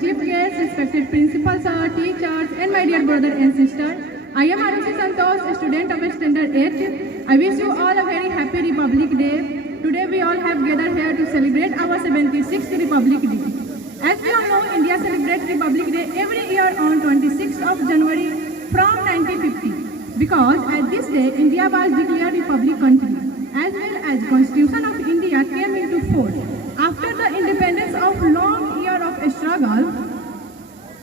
respected chief guests, respected principals, teachers, and my dear brother and sister. I am Arushi Santosh, a student of Standard 8. I wish you all a very happy Republic Day. Today we all have gathered here to celebrate our 76th Republic Day. As we all know, India celebrates Republic Day every year on 26th of January from 1950. Because at this day, India was declared Republic country, as well as Constitution of India came into force. After the independence of long year of struggle,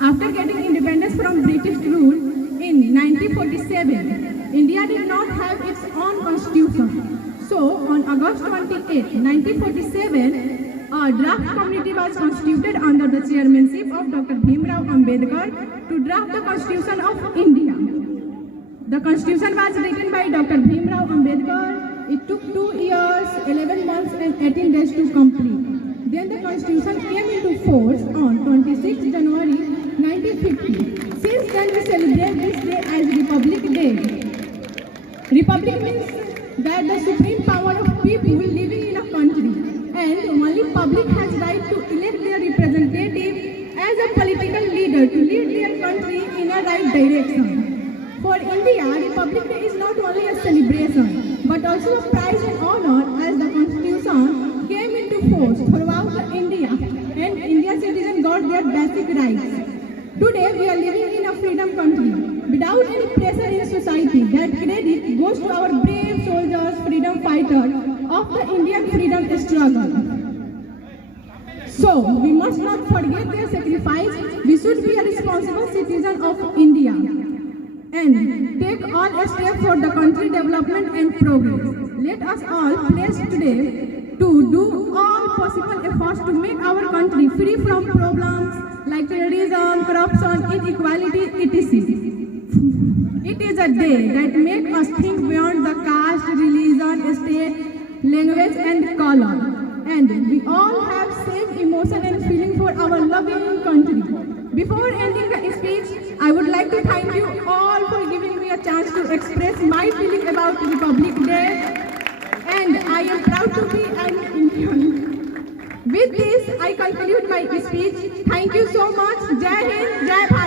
after getting independence from British rule in 1947, India did not have its own constitution. So, on August 28, 1947, a draft committee was constituted under the chairmanship of Dr. Bhimrao Ambedkar to draft the Constitution of India. The Constitution was written by Dr. Bhimrao Ambedkar. It took 2 years, 11 months and 18 days to complete. Then the Constitution came into force on 26 January 1950. Since then we celebrate this day as Republic Day. Republic means that the supreme power of people living in a country, and only public has right to elect their representative as a political leader to lead their country in a right direction. For India, Republic Day is not only a celebration, but also a pride and honor as the Constitution came into force throughout India and Indian citizens got their basic rights. Today, we are living in a freedom country without any pressure in society. That credit goes to our brave soldiers, freedom fighters of the Indian freedom struggle. So, we must not forget their sacrifice. We should be a responsible citizen of India and take all steps for the country development and progress. Let us all pledge today to do all possible efforts to make our country free from problems like terrorism, corruption, inequality, etc. It is a day that makes us think beyond the caste, religion, state, language and color. And we all have same emotion and feeling for our loving country. Before ending the speech, I would like to thank you all for giving me a chance to express my feeling about Republic Day. And I am proud to be an Indian. With this, I conclude my speech. Thank you so much. Jai Hind, Jai Bharat.